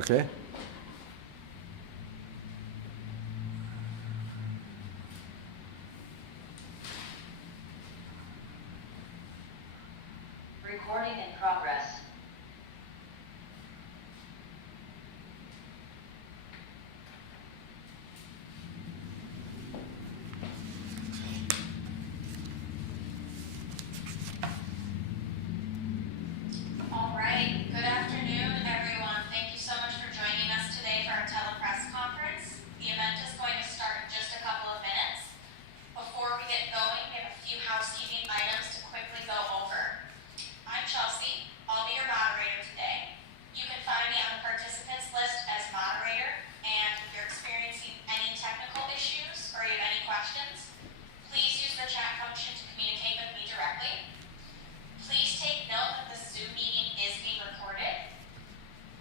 Okay. Recording in progress. All right, good afternoon, everyone. Thank you so much for joining us today for our telepress conference. The event is going to start in just a couple of minutes. Before we get going, we have a few housekeeping items to quickly go over. I'm Chelsea. I'll be your moderator today. You can find me on the participants list as moderator, and if you're experiencing any technical issues or you have any questions, please use the chat function to communicate with me directly. Please take note that the Zoom meeting is being recorded.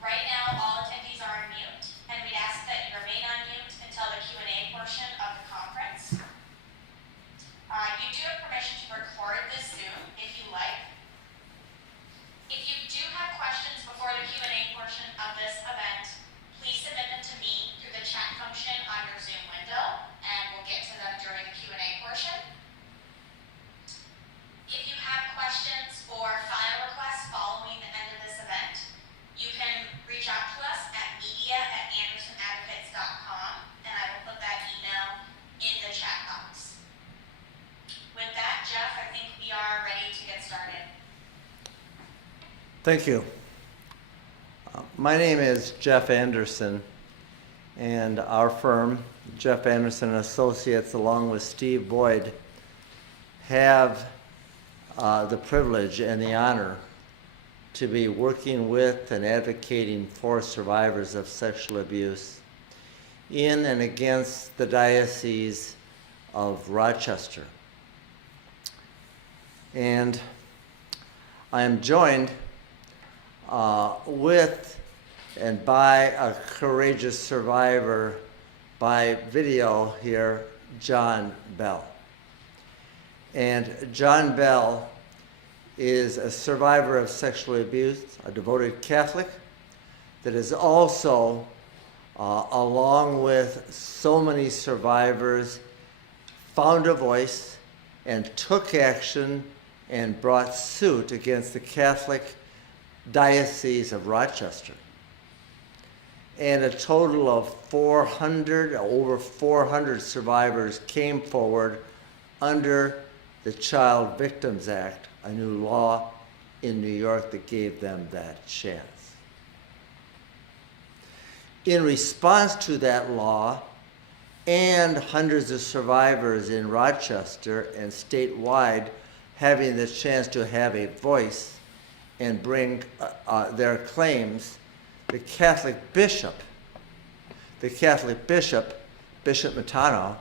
Right now, all attendees are on mute, and we'd ask that you remain on mute until the Q&A portion of the conference. You do have permission to record this Zoom if you like. If you do have questions before the Q&A portion of this event, please submit them to me through the chat function on your Zoom window, and we'll get to them during the Q&A portion. If you have questions or file requests following the end of this event, you can reach out to us at media@andersonadvocates.com, and I will put that email in the chat box. With that, Jeff, I think we are ready to get started. Thank you. My name is Jeff Anderson, and our firm, Jeff Anderson Associates, along with Steve Boyd, have the privilege and the honor to be working with and advocating for survivors of sexual abuse in and against the Diocese of Rochester. And I am joined with and by a courageous survivor by video here, John Bell. And John Bell is a survivor of sexual abuse, a devoted Catholic that is also, along with so many survivors, found a voice and took action and brought suit against the Catholic Diocese of Rochester. And a total of over 400 survivors came forward under the Child Victims Act, a new law in New York that gave them that chance. In response to that law, and hundreds of survivors in Rochester and statewide having the chance to have a voice and bring their claims, the Catholic Bishop, Bishop Matano,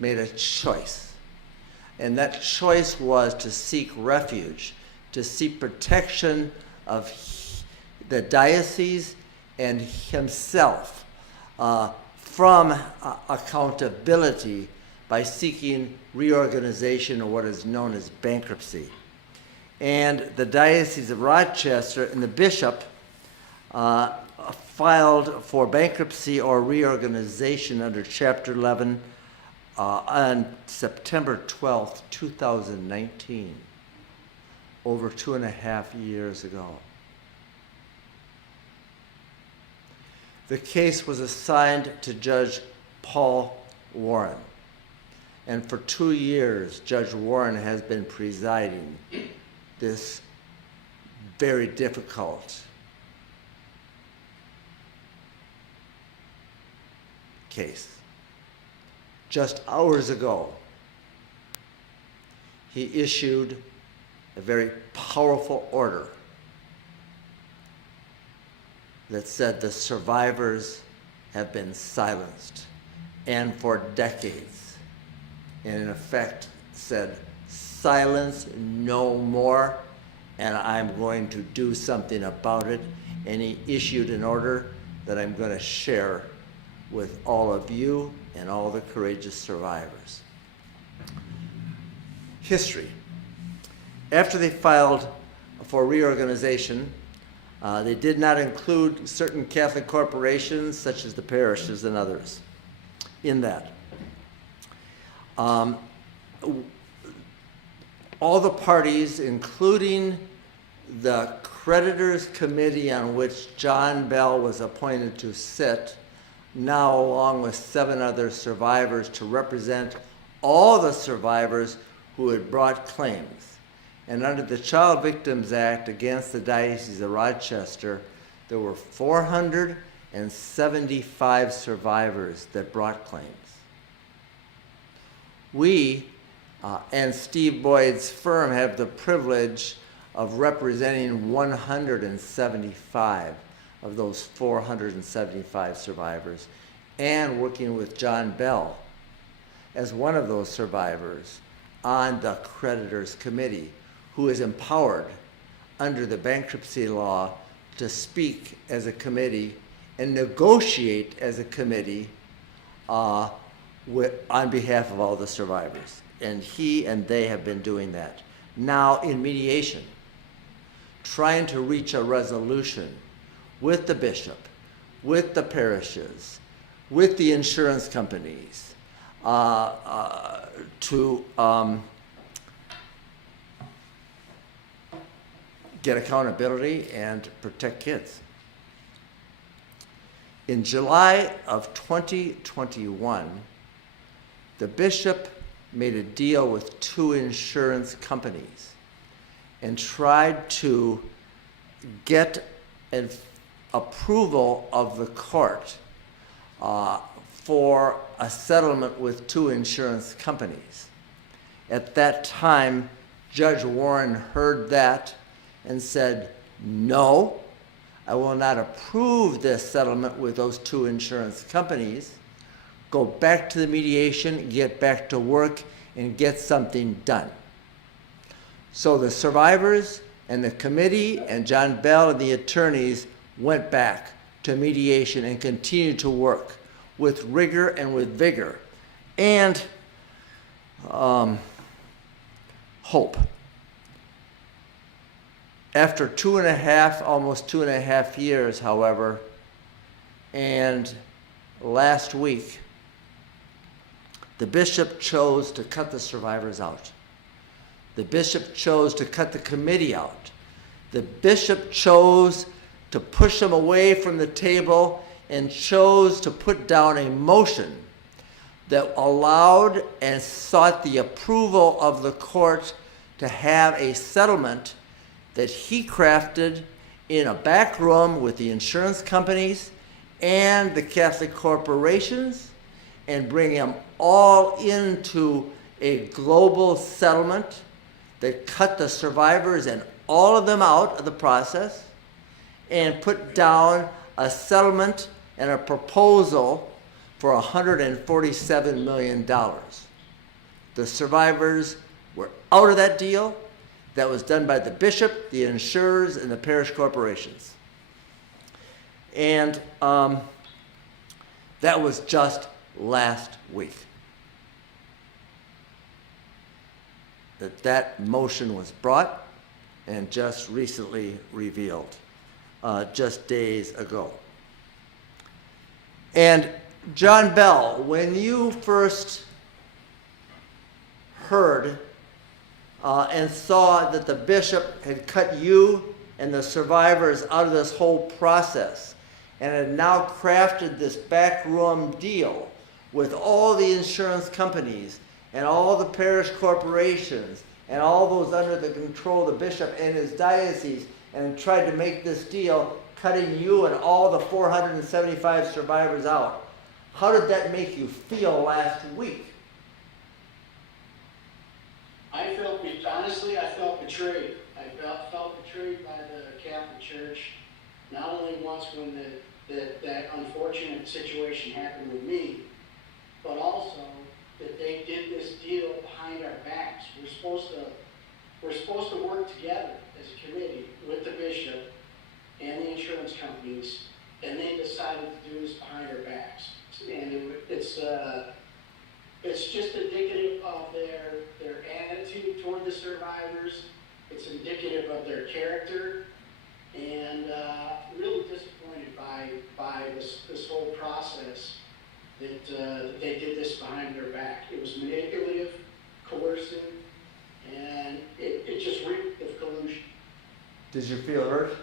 made a choice. And that choice was to seek refuge, to seek protection of the diocese and himself from accountability by seeking reorganization, or what is known as bankruptcy. And the Diocese of Rochester and the bishop filed for bankruptcy or reorganization under Chapter 11 on September 12th, 2019, over 2.5 years ago. The case was assigned to Judge Paul Warren, and for 2 years, Judge Warren has been presiding this very difficult case. Just hours ago, he issued a very powerful order that said the survivors have been silenced, and for decades. And in effect said, silence no more, and I'm going to do something about it. And he issued an order that I'm going to share with all of you and all the courageous survivors. History. After they filed for reorganization They did not include certain Catholic corporations, such as the parishes and others, in that. All the parties, including the creditors committee on which John Bell was appointed to sit, now along with 7 other survivors to represent all the survivors who had brought claims. And under the Child Victims Act against the Diocese of Rochester, there were 475 survivors that brought claims. We and Steve Boyd's firm have the privilege of representing 175 of those 475 survivors, and working with John Bell as one of those survivors on the creditors committee, who is empowered under the bankruptcy law to speak as a committee and negotiate as a committee on behalf of all the survivors. And he and they have been doing that. Now in mediation, trying to reach a resolution with the bishop, with the parishes, with the insurance companies, to get accountability and protect kids. In July of 2021, the bishop made a deal with 2 insurance companies and tried to get an approval of the court for a settlement with 2 insurance companies. At that time, Judge Warren heard that and said, no, I will not approve this settlement with those 2 insurance companies. Go back to the mediation, get back to work, and get something done. So the survivors and the committee and John Bell and the attorneys went back to mediation and continued to work with rigor and with vigor and hope. After almost two and a half years, however, and last week, the bishop chose to cut the survivors out. The bishop chose to cut the committee out. The bishop chose to push them away from the table and chose to put down a motion that allowed and sought the approval of the court to have a settlement that he crafted in a back room with the insurance companies and the Catholic corporations, and bring them all into a global settlement that cut the survivors and all of them out of the process, and put down a settlement and a proposal for $147 million. The survivors were out of that deal. That was done by the bishop, the insurers, and the parish corporations. And that was just last week. That motion was brought and just recently revealed, just days ago. And John Bell, when you first heard and saw that the bishop had cut you and the survivors out of this whole process and had now crafted this backroom deal with all the insurance companies and all the parish corporations and all those under the control of the bishop and his diocese, and tried to make this deal, cutting you and all the 475 survivors out. How did that make you feel last week? Honestly, I felt betrayed. I felt betrayed by the Catholic Church, not only once when that unfortunate situation happened with me, but also that they did this deal behind our backs. We're supposed to work together as a committee with the bishop and the insurance companies, and they decided to do this behind our backs. And it's just indicative of their attitude toward the survivors. It's indicative of their character, and really disappointed by this whole process that they did this behind their back. It was manipulative, coercive, and it just reeked of collusion. Did you feel hurt?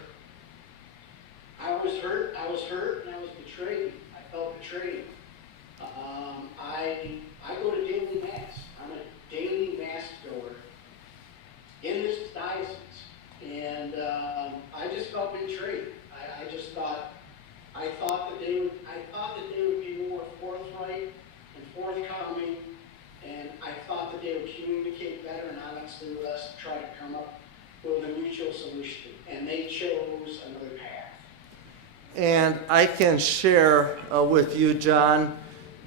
I was hurt, and I was betrayed. I felt betrayed. I go to daily mass. I'm a daily mass goer in this diocese, and I just felt betrayed. I thought that they would be more forthright and forthcoming, and I thought that they would communicate better and honestly with us to try to come up with a mutual solution, and they chose another path. And I can share with you, John,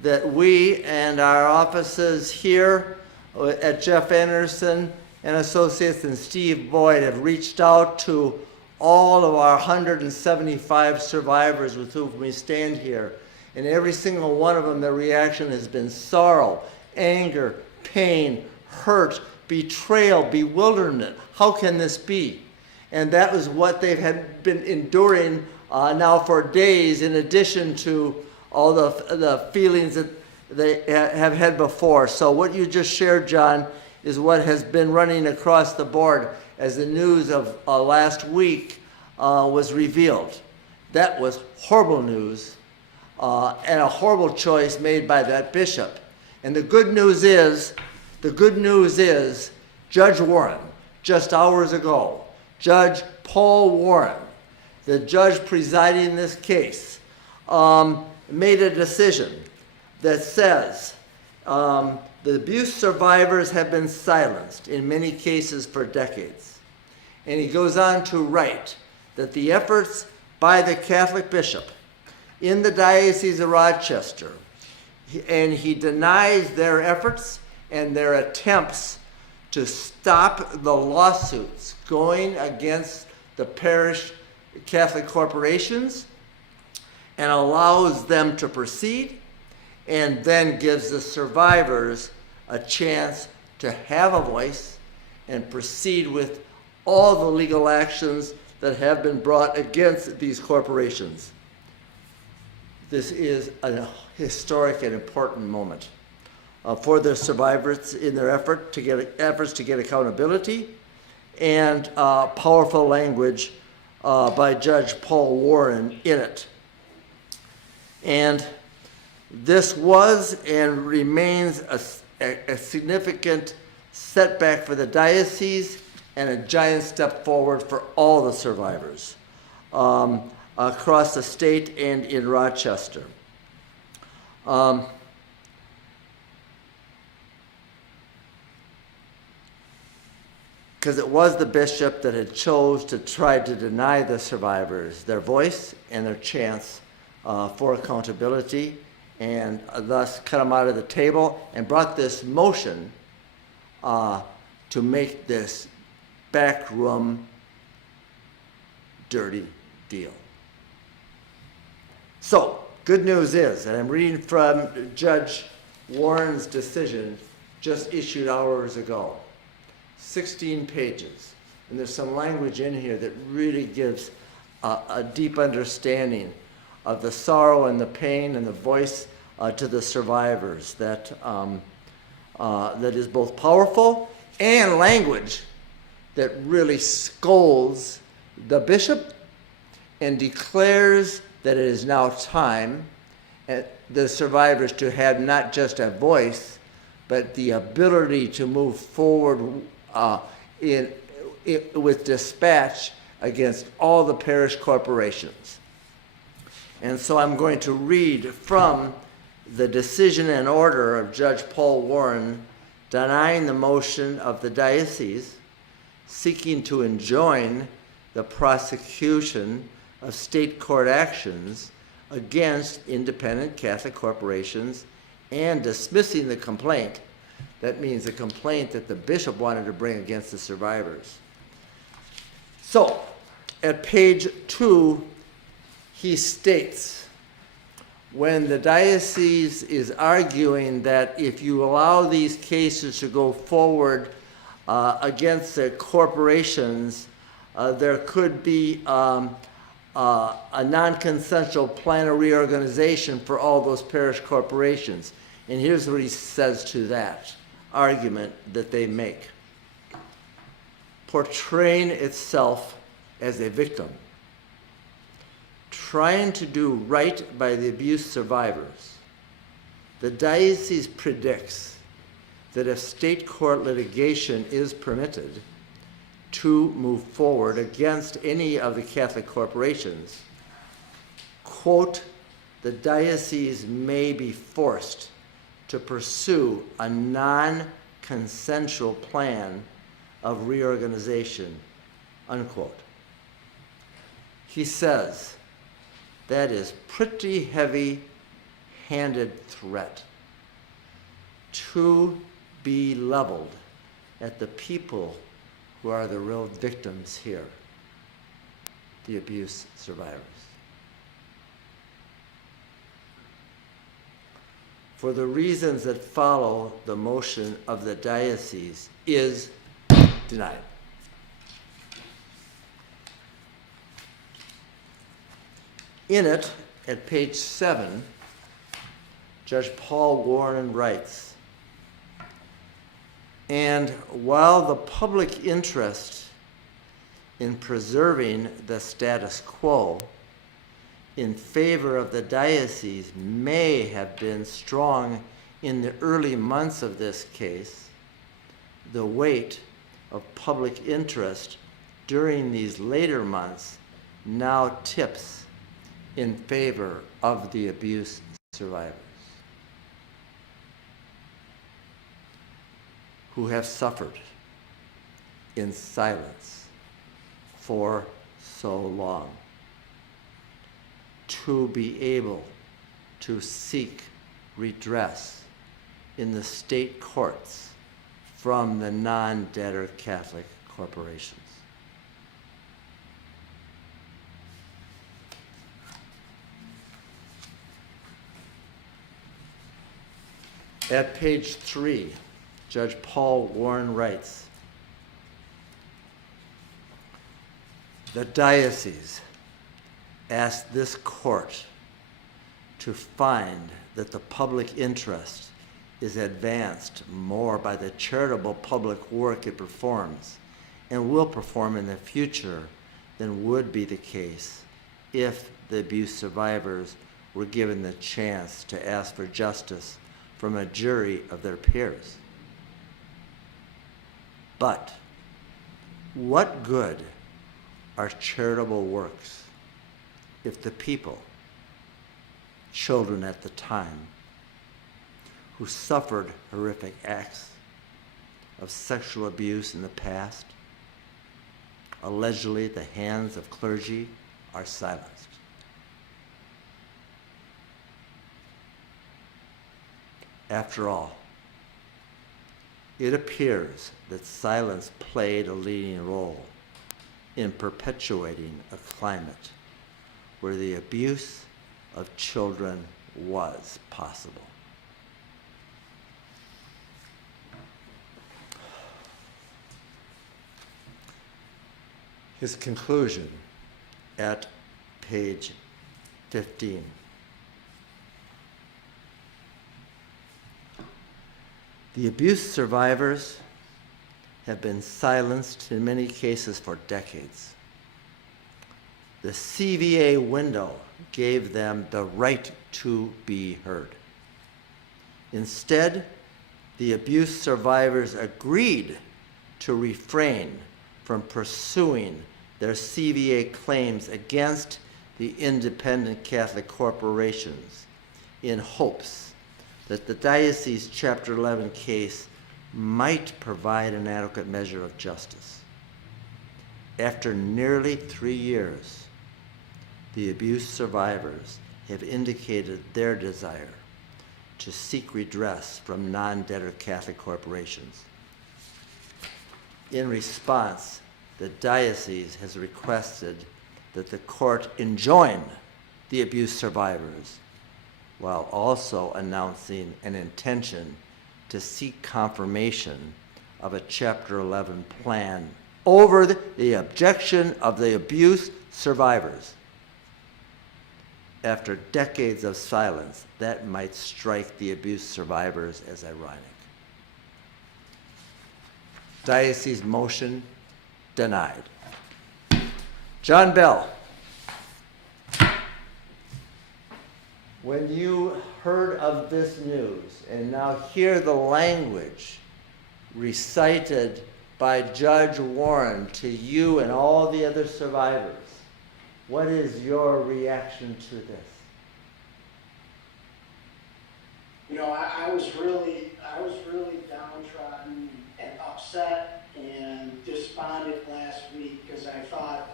that we and our offices here at Jeff Anderson and Associates and Steve Boyd have reached out to all of our 175 survivors with whom we stand here. And every single one of them, their reaction has been sorrow, anger, pain, hurt, betrayal, bewilderment. How can this be? And that was what they've been enduring now for days, in addition to all the feelings that they have had before. So what you just shared, John, is what has been running across the board as the news of last week was revealed. That was horrible news and a horrible choice made by that bishop. And the good news is, Judge Warren, just hours ago, Judge Paul Warren, the judge presiding this case, made a decision that says the abuse survivors have been silenced in many cases for decades. And he goes on to write that the efforts by the Catholic bishop in the Diocese of Rochester, and he denies their efforts and their attempts to stop the lawsuits going against the parish Catholic corporations, and allows them to proceed, and then gives the survivors a chance to have a voice and proceed with all the legal actions that have been brought against these corporations. This is a historic and important moment for the survivors in their efforts to get accountability, and powerful language by Judge Paul Warren in it. And this was and remains a significant setback for the diocese and a giant step forward for all the survivors across the state and in Rochester. Because it was the bishop that had chose to try to deny the survivors their voice and their chance for accountability, and thus cut them out of the table and brought this motion to make this backroom dirty deal. So, good news is, and I'm reading from Judge Warren's decision just issued hours ago, 16 pages. And there's some language in here that really gives a deep understanding of the sorrow and the pain and the voice to the survivors that is both powerful, and language that really scolds the bishop and declares that it is now time the survivors to have not just a voice, but the ability to move forward with dispatch against all the parish corporations. And so I'm going to read from the decision and order of Judge Paul Warren denying the motion of the diocese seeking to enjoin the prosecution of state court actions against independent Catholic corporations and dismissing the complaint. That means the complaint that the bishop wanted to bring against the survivors. So, at page 2, he states, when the diocese is arguing that if you allow these cases to go forward against the corporations, there could be a non-consensual plan of reorganization for all those parish corporations. And here's what he says to that argument that they make. Portraying itself as a victim, trying to do right by the abuse survivors, the diocese predicts that if state court litigation is permitted to move forward against any of the Catholic corporations, quote, the diocese may be forced to pursue a non-consensual plan of reorganization, unquote. He says that is pretty heavy-handed threat to be leveled at the people who are the real victims here, the abuse survivors. For the reasons that follow, the motion of the diocese is denied. In it, at page 7, Judge Paul Warren writes, and while the public interest in preserving the status quo in favor of the diocese may have been strong in the early months of this case, the weight of public interest during these later months now tips in favor of the abuse survivors, who have suffered in silence for so long, to be able to seek redress in the state courts from the non-debtor Catholic corporations. At page 3, Judge Paul Warren writes, the diocese asked this court to find that the public interest is advanced more by the charitable public work it performs and will perform in the future than would be the case if the abuse survivors were given the chance to ask for justice from a jury of their peers. But what good are charitable works if the people, children at the time, who suffered horrific acts of sexual abuse in the past, allegedly at the hands of clergy, are silenced? After all, it appears that silence played a leading role in perpetuating a climate where the abuse of children was possible. His conclusion at page 15. The abuse survivors have been silenced in many cases for decades. The CVA window gave them the right to be heard. Instead, the abuse survivors agreed to refrain from pursuing their CVA claims against the independent Catholic corporations in hopes that the Diocese Chapter 11 case might provide an adequate measure of justice. After nearly 3 years, the abuse survivors have indicated their desire to seek redress from non-debtor Catholic corporations. In response, the diocese has requested that the court enjoin the abuse survivors, while also announcing an intention to seek confirmation of a Chapter 11 plan over the objection of the abuse survivors. After decades of silence, that might strike the abuse survivors as ironic. Diocese motion denied. John Bell, when you heard of this news and now hear the language recited by Judge Warren to you and all the other survivors, what is your reaction to this? You know, I was really downtrodden and upset and despondent last week because I thought,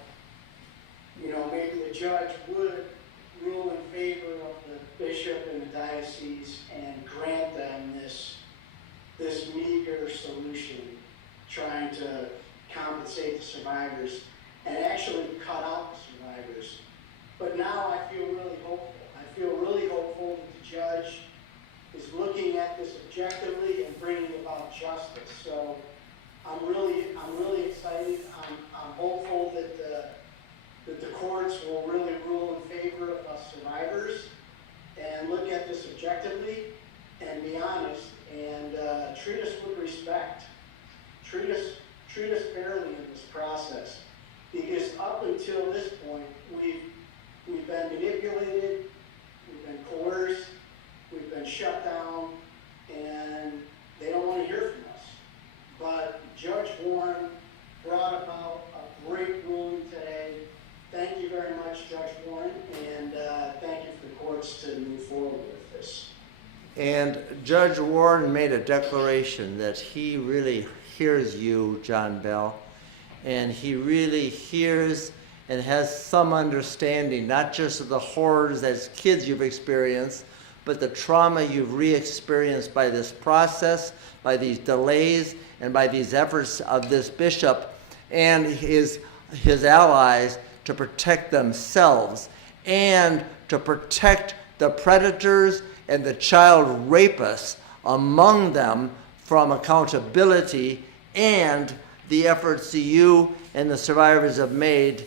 you know, maybe the judge would rule in favor of the bishop and the diocese and grant them this meager solution, trying to compensate the survivors and actually cut out the survivors. But now I feel really hopeful. I feel really hopeful that the judge is looking at this objectively and bringing about justice. So I'm really excited. I'm hopeful that the courts will really rule in favor of us survivors and look at this objectively and be honest and treat us with respect. Treat us fairly in this process. Because up until this point, we've been manipulated, we've been coerced, we've been shut down, and they don't want to hear from us. But Judge Warren brought about a great ruling today. Thank you very much, Judge Warren, and thank you for the courts to move forward with this. And Judge Warren made a declaration that he really hears you, John Bell, and he really hears and has some understanding, not just of the horrors as kids you've experienced, but the trauma you've re-experienced by this process, by these delays, and by these efforts of this bishop and his allies to protect themselves and to protect the predators and the child rapists among them from accountability, and the efforts that you and the survivors have made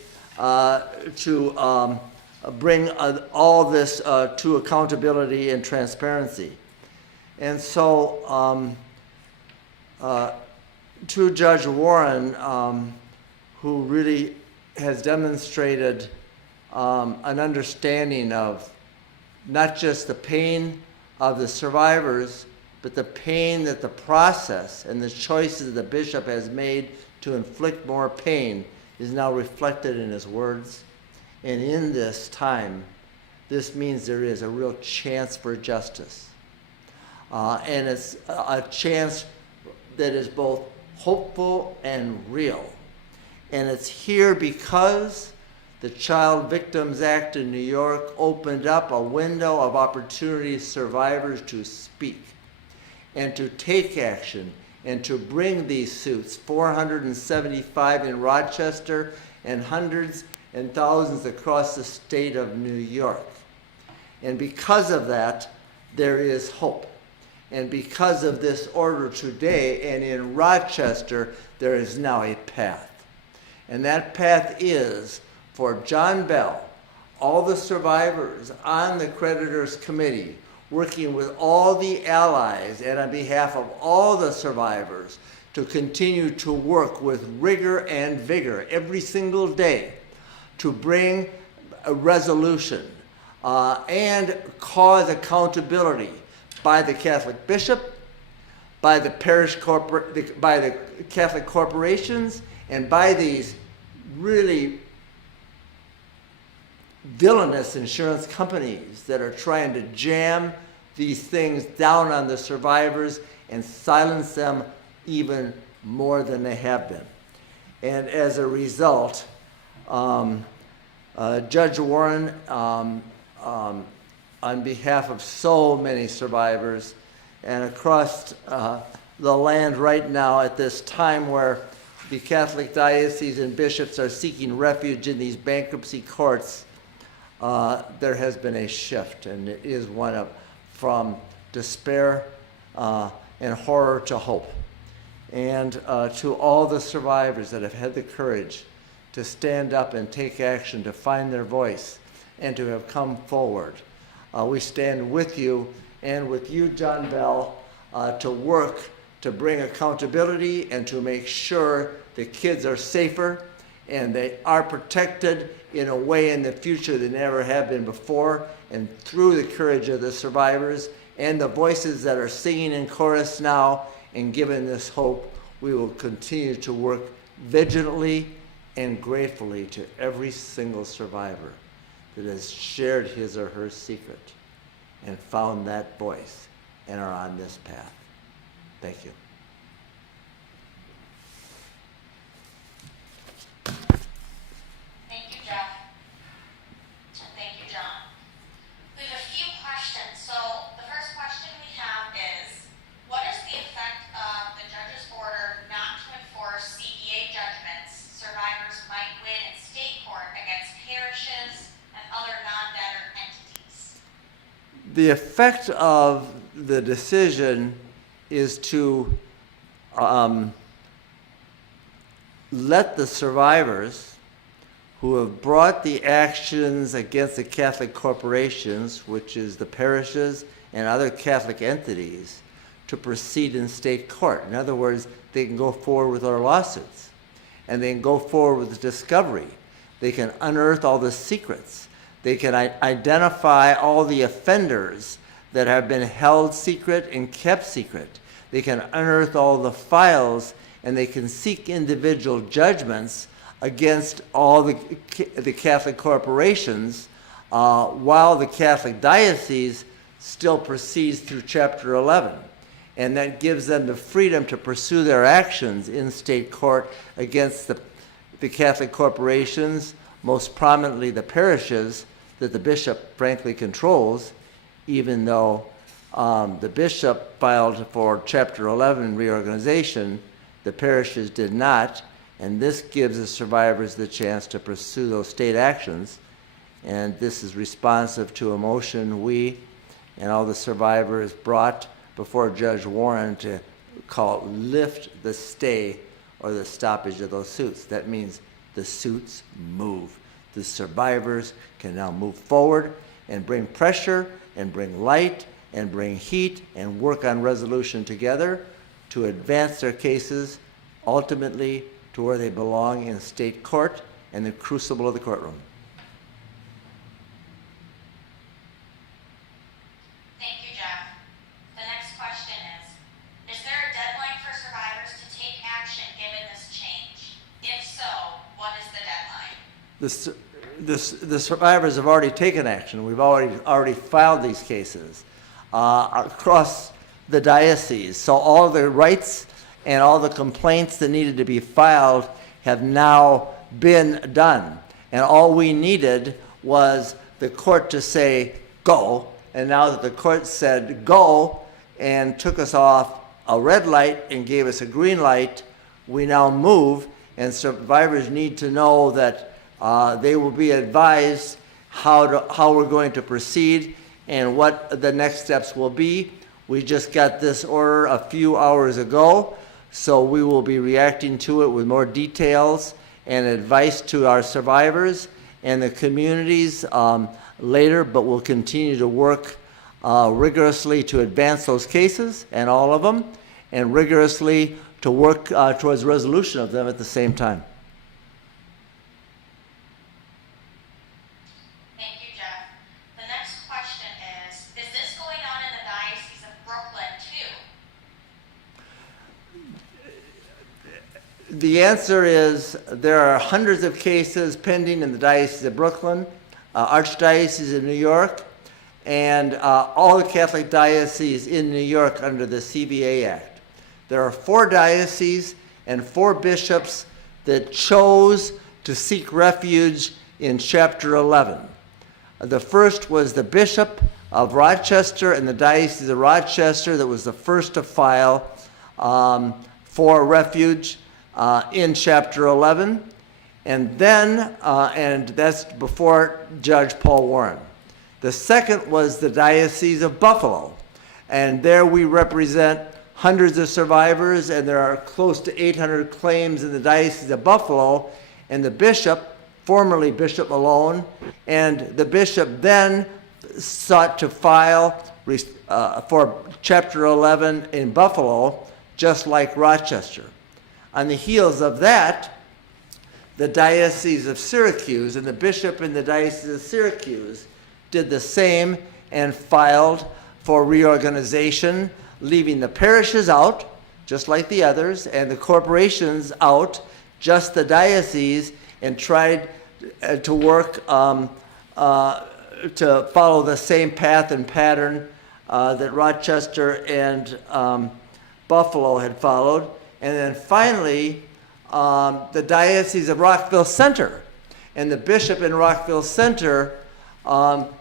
to bring all this to accountability and transparency. And so to Judge Warren, who really has demonstrated an understanding of not just the pain of the survivors, but the pain that the process and the choices the bishop has made to inflict more pain is now reflected in his words. And in this time, this means there is a real chance for justice. And it's a chance that is both hopeful and real. And it's here because the Child Victims Act in New York opened up a window of opportunity for survivors to speak and to take action and to bring these suits, 475 in Rochester and hundreds and thousands across the state of New York. And because of that, there is hope. And because of this order today, and in Rochester, there is now a path. And that path is for John Bell, all the survivors on the creditors committee, working with all the allies and on behalf of all the survivors to continue to work with rigor and vigor every single day to bring a resolution and cause accountability by the Catholic bishop, by the by the Catholic corporations, and by these really villainous insurance companies that are trying to jam these things down on the survivors and silence them even more than they have been. And as a result, Judge Warren, on behalf of so many survivors and across the land right now at this time where the Catholic diocese and bishops are seeking refuge in these bankruptcy courts, there has been a shift, and it is one from despair and horror to hope. and to all the survivors that have had the courage to stand up and take action, to find their voice, and to have come forward. We stand with you and with you, John Bell, to work to bring accountability and to make sure the kids are safer and they are protected in a way in the future they never have been before. And through the courage of the survivors and the voices that are singing in chorus now and giving this hope, we will continue to work vigilantly and gratefully to every single survivor that has shared his or her secret and found that voice and are on this path. Thank you. Thank you, Jeff. And thank you, John. We have a few questions. So the first question we have is, what is the effect of the judge's order not to enforce CEA judgments survivors might win in state court against parishes and other non-debtor entities? The effect of the decision is to let the survivors who have brought the actions against the Catholic corporations, which is the parishes and other Catholic entities, to proceed in state court. In other words, they can go forward with their lawsuits, and they can go forward with discovery. They can unearth all the secrets. They can identify all the offenders that have been held secret and kept secret. They can unearth all the files, and they can seek individual judgments against all the Catholic corporations while the Catholic diocese still proceeds through Chapter 11. And that gives them the freedom to pursue their actions in state court against the Catholic corporations, most prominently the parishes that the bishop frankly controls, even though the bishop filed for Chapter 11 reorganization, the parishes did not, and this gives the survivors the chance to pursue those state actions. And this is responsive to a motion we and all the survivors brought before Judge Warren to call lift the stay or the stoppage of those suits. That means the suits move. The survivors can now move forward and bring pressure and bring light and bring heat and work on resolution together to advance their cases ultimately to where they belong in state court and the crucible of the courtroom. Thank you, Jeff. The next question is there a deadline for survivors to take action given this change? If so, what is the deadline? The survivors have already taken action. We've already filed these cases across the diocese. So all the rights and all the complaints that needed to be filed have now been done. And all we needed was the court to say, go. And now that the court said, go, and took us off a red light and gave us a green light, we now move. And survivors need to know that they will be advised how we're going to proceed and what the next steps will be. We just got this order a few hours ago, so we will be reacting to it with more details and advice to our survivors and the communities later, but we'll continue to work rigorously to advance those cases, and all of them, and rigorously to work towards resolution of them at the same time. Thank you, Jeff. The next question is this going on in the Diocese of Brooklyn too? The answer is there are hundreds of cases pending in the Diocese of Brooklyn, Archdiocese of New York, and all the Catholic dioceses in New York under the CVA Act. There are 4 dioceses and 4 bishops that chose to seek refuge in Chapter 11. The first was the Bishop of Rochester and the Diocese of Rochester that was the first to file for refuge in Chapter 11. And then, and that's before Judge Paul Warren. The second was the Diocese of Buffalo. And there we represent hundreds of survivors, and there are close to 800 claims in the Diocese of Buffalo. And the bishop, formerly Bishop Malone, and the bishop then sought to file for Chapter 11 in Buffalo, just like Rochester. On the heels of that, the Diocese of Syracuse and the bishop in the Diocese of Syracuse did the same and filed for reorganization, leaving the parishes out, just like the others, and the corporations out, just the diocese, and tried to work to follow the same path and pattern that Rochester and Buffalo had followed. And then finally, the Diocese of Rockville Center. And the bishop in Rockville Center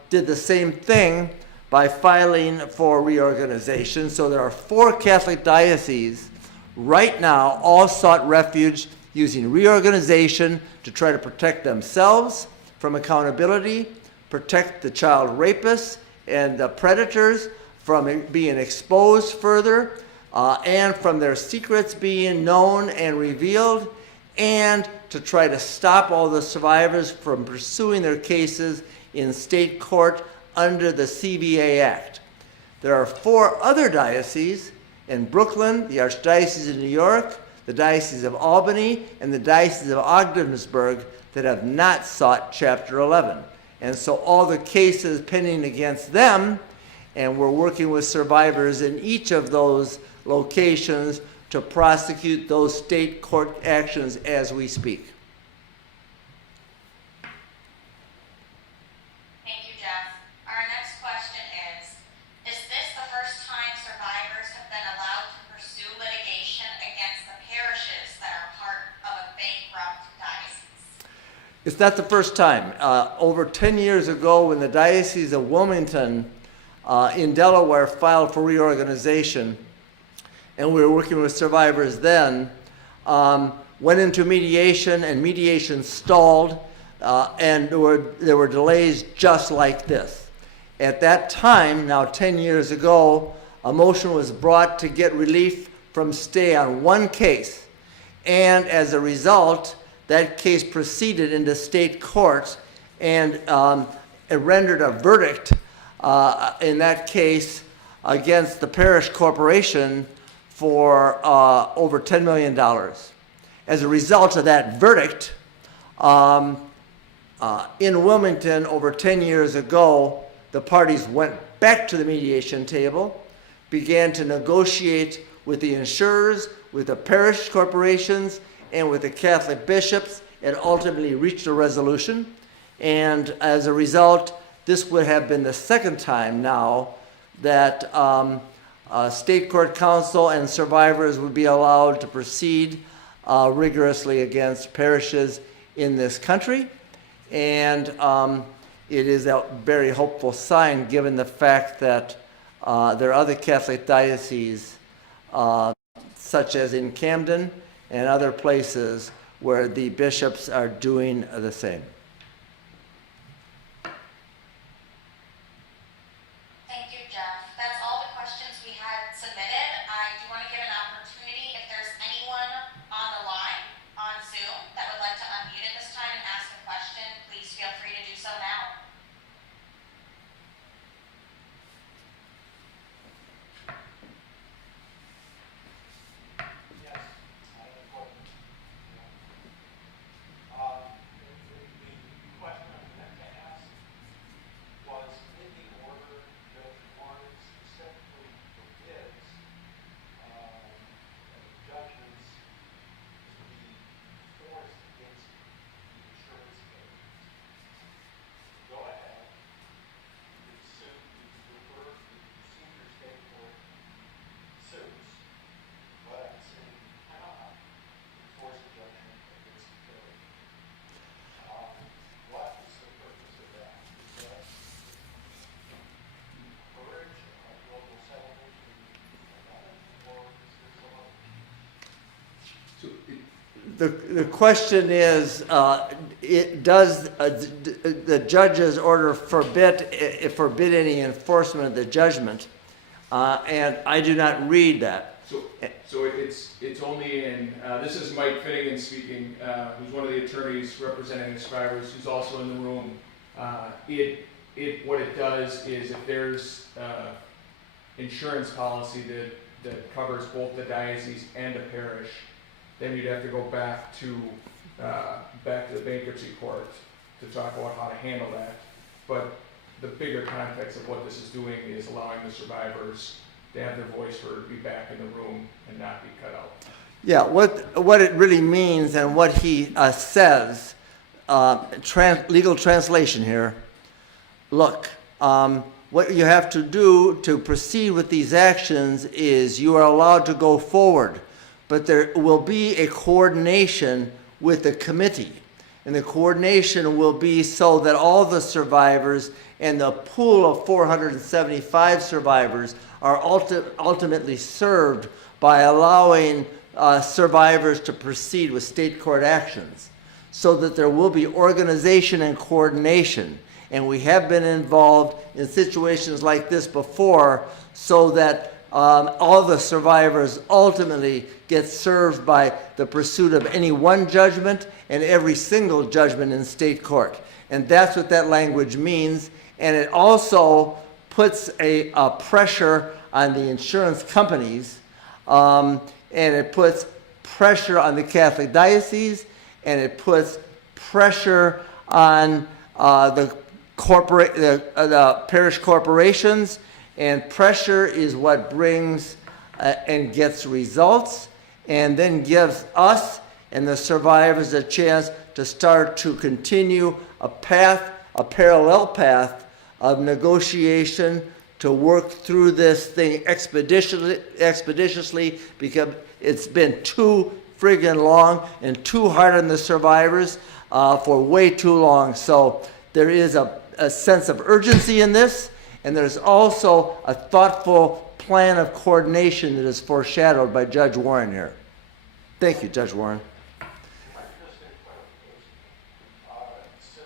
did the same thing by filing for reorganization. So there are 4 Catholic dioceses right now, all sought refuge using reorganization to try to protect themselves from accountability, protect the child rapists and the predators from being exposed further, and from their secrets being known and revealed, and to try to stop all the survivors from pursuing their cases in state court under the CVA Act. There are 4 other dioceses in Brooklyn, the Archdiocese of New York, the Diocese of Albany, and the Diocese of Ogdensburg that have not sought Chapter 11. And so all the cases pending against them, and we're working with survivors in each of those locations to prosecute those state court actions as we speak. Thank you, Jeff. Our next question is this the first time survivors have been allowed to pursue litigation against the parishes that are part of a bankrupt diocese? It's not the first time. Over 10 years ago, when the Diocese of Wilmington in Delaware filed for reorganization, and we were working with survivors then, went into mediation, and mediation stalled, and there were delays just like this. At that time, now 10 years ago, a motion was brought to get relief from stay on one case, and as a result, that case proceeded into state court, and it rendered a verdict in that case against the parish corporation for over $10 million. As a result of that verdict, in Wilmington over 10 years ago, the parties went back to the mediation table, began to negotiate with the insurers, with the parish corporations, and with the Catholic bishops, and ultimately reached a resolution. And as a result, this would have been the second time now that state court counsel and survivors would be allowed to proceed rigorously against parishes in this country. And it is a very hopeful sign given the fact that there are other Catholic dioceses, such as in Camden and other places, where the bishops are doing the same. Thank you, Jeff. That's all the questions we had submitted. I do want to give an opportunity if there's anyone on the line on Zoom that would like to unmute at this time and ask a question, please feel free to do so now. Yes, I have a question. The question I meant to ask was, in the order Judge Warren specifically forbids judgments to be forced against the insurance agents. Go ahead, you can sue, you can refer, you can sue your state court suits, but at the same time, enforce a judgment against the village. What is the purpose of that? Is that encourage a global settlement or is there some other? The question is, does the judge's order forbid any enforcement of the judgment? And I do not read that. So it's only in, this is Mike Finnegan speaking, who's one of the attorneys representing the survivors, who's also in the room. What it does is if there's insurance policy that covers both the diocese and a parish, then you'd have to go back to the bankruptcy court to talk about how to handle that. But the bigger context of what this is doing is allowing the survivors to have their voice heard, be back in the room, and not be cut out. Yeah, what it really means and what he says, legal translation here, look, what you have to do to proceed with these actions is you are allowed to go forward, but there will be a coordination with the committee. And the coordination will be so that all the survivors and the pool of 475 survivors are ultimately served by allowing survivors to proceed with state court actions, so that there will be organization and coordination. And we have been involved in situations like this before, so that all the survivors ultimately get served by the pursuit of any one judgment and every single judgment in state court. And that's what that language means. And it also puts a pressure on the insurance companies, and it puts pressure on the Catholic diocese, and it puts pressure on the parish corporations, and pressure is what brings and gets results, and then gives us and the survivors a chance to start to continue a parallel path of negotiation to work through this thing expeditiously, because it's been too friggin' long and too hard on the survivors for way too long. So there is a sense of urgency in this, and there's also a thoughtful plan of coordination that is foreshadowed by Judge Warren here. Thank you, Judge Warren. Just a clarification. So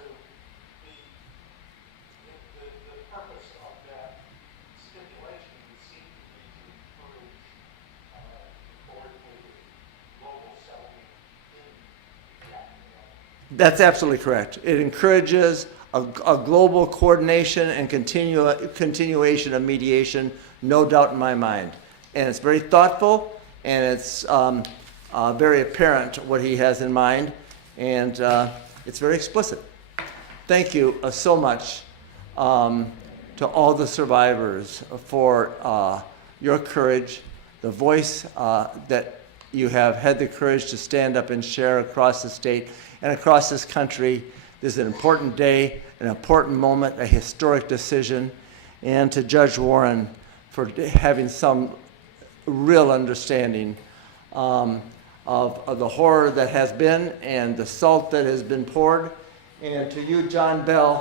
the purpose of that stipulation would seem to be to encourage coordinated global settlement in the Japanese. That's absolutely correct. It encourages a global coordination and continuation of mediation, no doubt in my mind. And it's very thoughtful, and it's very apparent what he has in mind, and it's very explicit. Thank you so much to all the survivors for your courage, the voice that you have had the courage to stand up and share across the state and across this country. This is an important day, an important moment, a historic decision, and to Judge Warren for having some real understanding of the horror that has been and the salt that has been poured. And to you, John Bell,